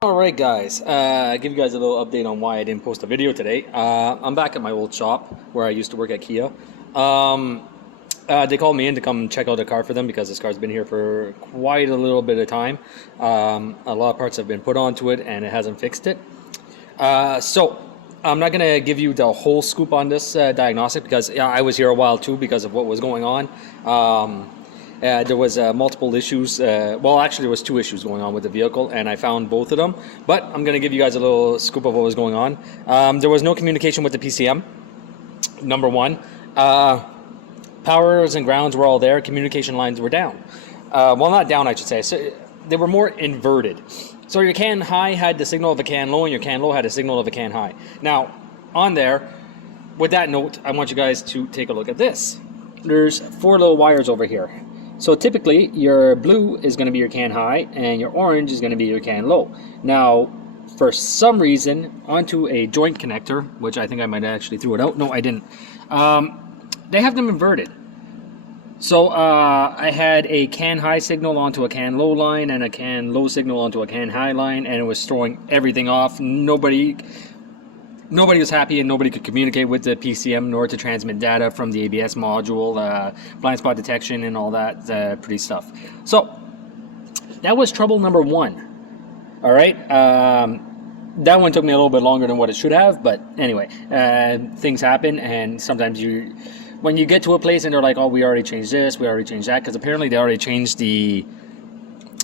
Alright guys, give you guys a little update on why I didn't post a video today. I'm back at my old shop where I used to work at Kia. They called me in to come check out the car for them because this car's been here for quite a little bit of time. A lot of parts have been put onto it and it hasn't fixed it. So I'm not going to give you the whole scoop on this diagnostic because I was here a while too because of what was going on. There was multiple issues. Well, actually, there was two issues going on with the vehicle, and I found both of them. But I'm going to give you guys a little scoop of what was going on. There was no communication with the PCM, number one. Powers and grounds were all there. Communication lines were down. Well, not down, I should say. So they were more inverted. So your CAN high had the signal of a CAN low, and your CAN low had a signal of a CAN high. Now, on there, with that note, I want you guys to take a look at this. There's four little wires over here. So typically your blue is going to be your CAN high and your orange is going to be your CAN low. Now for some reason onto a joint connector, which I think I might actually threw it out. No, I didn't. They have them inverted. So I had a CAN high signal onto a CAN low line and a CAN low signal onto a CAN high line, and it was throwing everything off. Nobody was happy and nobody could communicate with the PCM nor to transmit data from the ABS module, blind spot detection and all that pretty stuff. So that was trouble number one. All right. That one took me a little bit longer than what it should have, but anyway, things happen, and sometimes when you get to a place and they're like, oh, we already changed this, we already changed that, because apparently they already changed the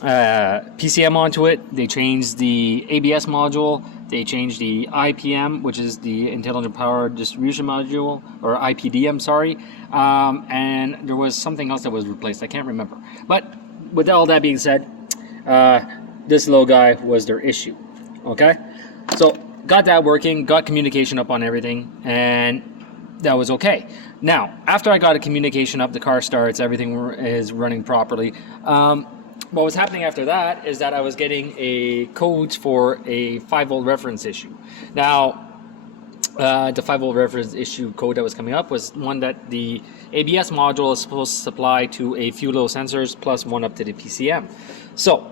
PCM onto it, they changed the ABS module, they changed the IPM, which is the Intelligent Power Distribution Module, or IPD, sorry, and there was something else that was replaced, I can't remember. But with all that being said, this little guy was their issue, okay? So got that working, got communication up on everything, and that was okay. Now, after I got a communication up, the car starts, everything is running properly. What was happening after that is that I was getting a code for a 5-volt reference issue. Now, the 5-volt reference issue code that was coming up was one that the ABS module is supposed to supply to a few little sensors plus one up to the PCM. So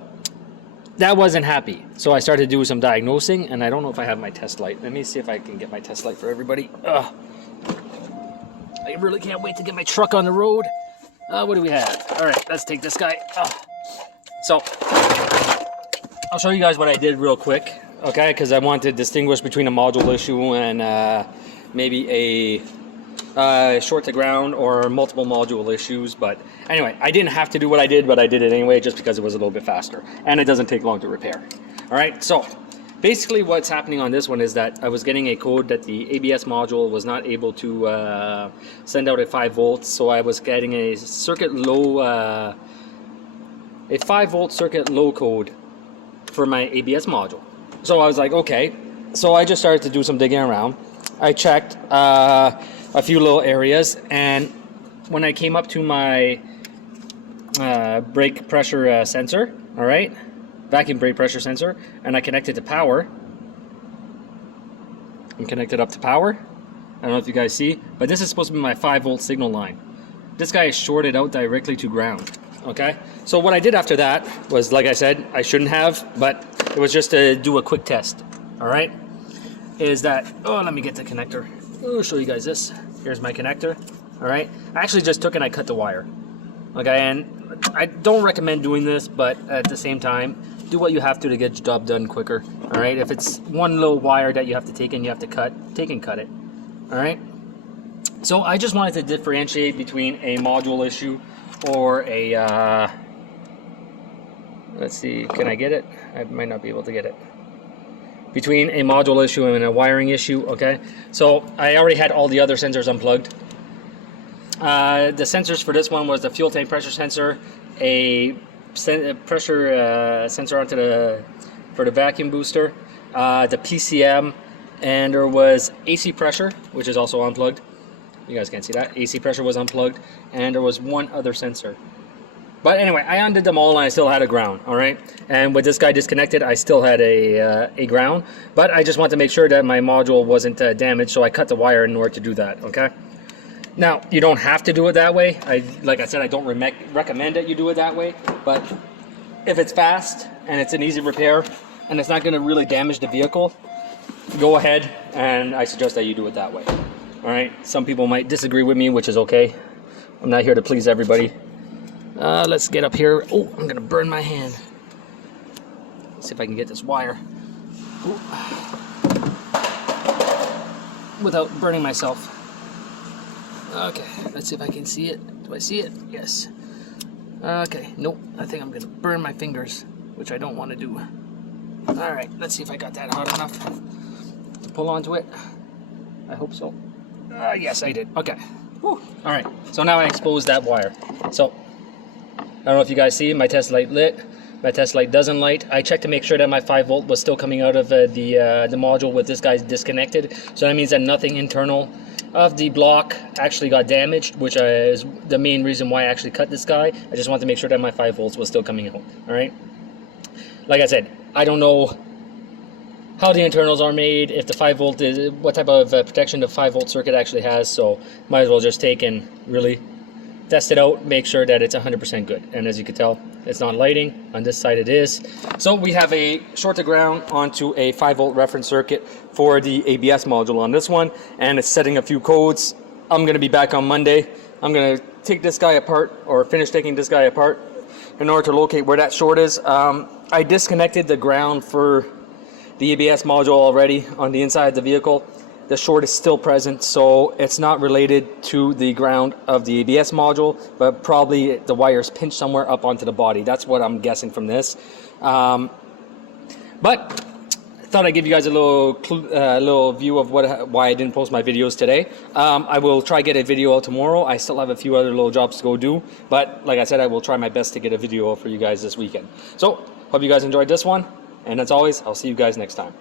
that wasn't happy. So I started to do some diagnosing, and I don't know if I have my test light. Let me see if I can get my test light for everybody. I really can't wait to get my truck on the road. What do we have? All right, let's take this guy. So I'll show you guys what I did real quick, okay? Because I want to distinguish between a module issue and maybe a short to ground or multiple module issues. But anyway, I didn't have to do what I did, but I did it anyway just because it was a little bit faster and it doesn't take long to repair. All right, so basically what's happening on this one is that I was getting a code that the ABS module was not able to send out at 5 volts, so I was getting a circuit low, a 5-volt circuit low code for my ABS module. So I was like, okay. So I just started to do some digging around. I checked a few little areas, and when I came up to my brake pressure sensor, all right, vacuum brake pressure sensor, and I connected to power. I'm connected up to power. I don't know if you guys see, but this is supposed to be my 5-volt signal line. This guy is shorted out directly to ground. Okay, so what I did after that was, like I said, I shouldn't have, but it was just to do a quick test. All right, is that, oh, let me get the connector. I'll show you guys this. Here's my connector. All right, I actually just took and I cut the wire. Okay, and I don't recommend doing this, but at the same time, do what you have to get your job done quicker. All right, if it's one little wire that you have to take and you have to cut, take and cut it. All right, so I just wanted to differentiate between a module issue or a, let's see, can I get it? I might not be able to get it. Between a module issue and a wiring issue, okay? So I already had all the other sensors unplugged. The sensors for this one was the fuel tank pressure sensor, a pressure sensor for the vacuum booster, the PCM, and there was AC pressure, which is also unplugged. You guys can't see that. AC pressure was unplugged, and there was one other sensor. But anyway, I undid them all, and I still had a ground, all right? And with this guy disconnected, I still had a ground. But I just wanted to make sure that my module wasn't damaged, so I cut the wire in order to do that, okay? Now, you don't have to do it that way. Like I said, I don't recommend that you do it that way. But if it's fast and it's an easy repair, and it's not going to really damage the vehicle, go ahead, and I suggest that you do it that way. All right, some people might disagree with me, which is okay. I'm not here to please everybody. Let's get up here. Oh, I'm gonna burn my hand. Let's see if I can get this wire. Ooh. Without burning myself. Okay, let's see if I can see it. Do I see it? Yes. Okay, nope. I think I'm gonna burn my fingers, which I don't want to do. All right, let's see if I got that hot enough to pull onto it. I hope so. Yes, I did. Okay. Whew. All right, so now I exposed that wire. So, I don't know if you guys see, my test light lit. My test light doesn't light. I checked to make sure that my 5 volt was still coming out of the module with this guy's disconnected. So that means that nothing internal of the block actually got damaged, which is the main reason why I actually cut this guy. I just wanted to make sure that my 5 volts was still coming out. All right. Like I said, I don't know how the internals are made, if the 5 volt is, what type of protection the 5 volt circuit actually has. So might as well just take and really test it out, make sure that it's 100% good. And as you can tell, it's not lighting. On this side it is. So we have a short to ground onto a 5 volt reference circuit for the ABS module on this one, and it's setting a few codes. I'm going to be back on Monday. I'm going to take this guy apart, or finish taking this guy apart, in order to locate where that short is. I disconnected the ground for the ABS module already on the inside of the vehicle. The short is still present, so it's not related to the ground of the ABS module, but probably the wire's pinched somewhere up onto the body. That's what I'm guessing from this. But I thought I'd give you guys a little view of why I didn't post my videos today. I will try get a video out tomorrow. I still have a few other little jobs to go do, but like I said, I will try my best to get a video for you guys this weekend. So hope you guys enjoyed this one, and as always, I'll see you guys next time.